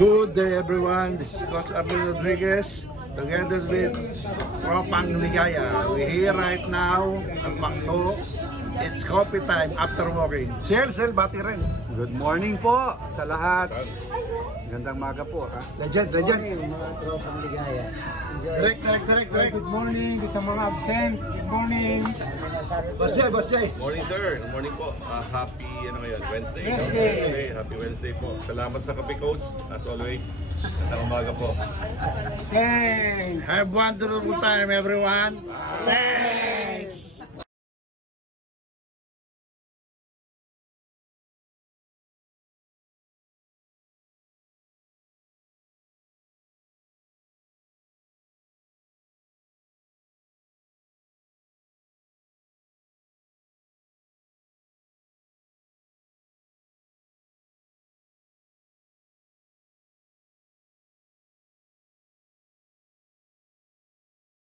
Good day everyone, this is Coach Arlen Rodriguez together with Propang Ligaya. We're here right now at Macdo. It's coffee time after walking. Sel, bati rin. Good morning po sa lahat. Gandang maga po. Legend. Mga Tropang Ligaya. Correct. Good morning sa mga absent. Good morning. Boss Jay. Morning sir, good morning po. Happy Wednesday. Happy Wednesday po. Salamat sa kape coach, as always. Gandang umaga po. Thanks. Have a wonderful time everyone. Thanks.